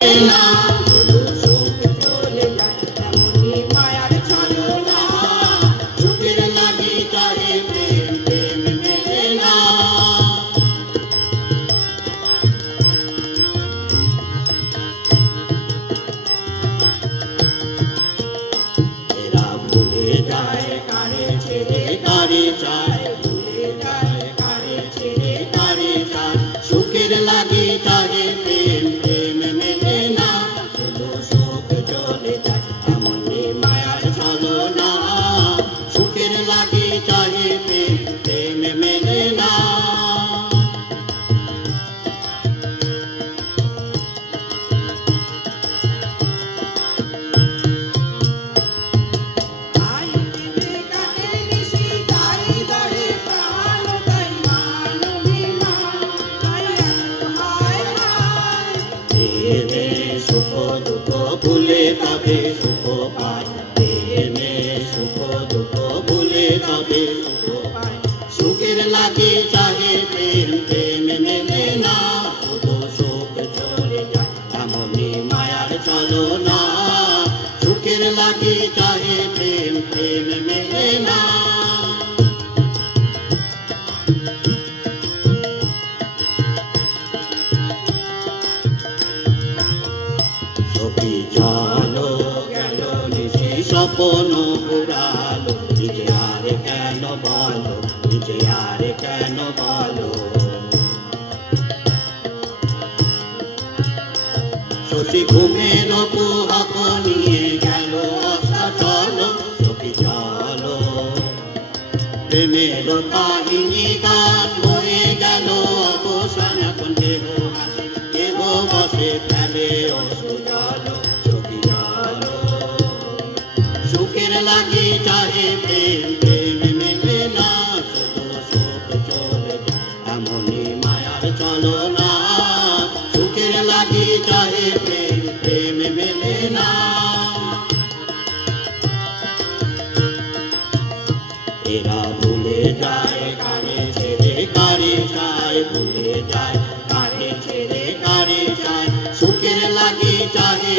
না শুধু সুখ চলে যায় এমনই মায়ার ছলনা সুখের লাগি চাহে প্রেম প্রেম মেলে না এরা ভুলে যায় কারে ছেড়ে কারে চায় ভুলে যায় কারে ছেড়ে কারে চায় সুখের লাগি চাহে প্রেম প্রেম মেলে না শুধু সুখ চলে যায় এমনই মায়ার ছলনা সুখের লাগি চাহে প্রেম প্রেম মেলে না সুখ দুঃখ ভুলে তবে সুখ পায় প্রেমে সুখ দুঃখ ভুলে তবে সুখ পায় সুখের লাগি চাহে প্রেম প্রেম মেলে না শুধু সুখ চলে যায় এমনই মায়ার ছলনা সুখের লাগি চাহে প্রেম প্রেম মেলে না সখী চলো গেল নিশি স্বপ্ন পুরালো নিজে আর কেন বলো নিজে আর কেন বলো শশী ঘুমের কুহক নিয়ে গেল চলো সখী চলো প্রেমের কাহিনী গান হয়ে গেল অবসান এখন দেহ হাসি দেহ বসে ফেলে অশ্রু জলো সখী জলো সুখের লাগি চাহে প্রেম প্রেম মেলে না শুধু সুখ চলে যায় এমনই মায়ার ছলনা সুখের লাগি চাহে প্রেম প্রেম মেলে না এরা ভুলে যায় কারে ছেড়ে কারে চায় ভুলে যায় কারে ছেড়ে কারে চায় সুখের লাগি চাহে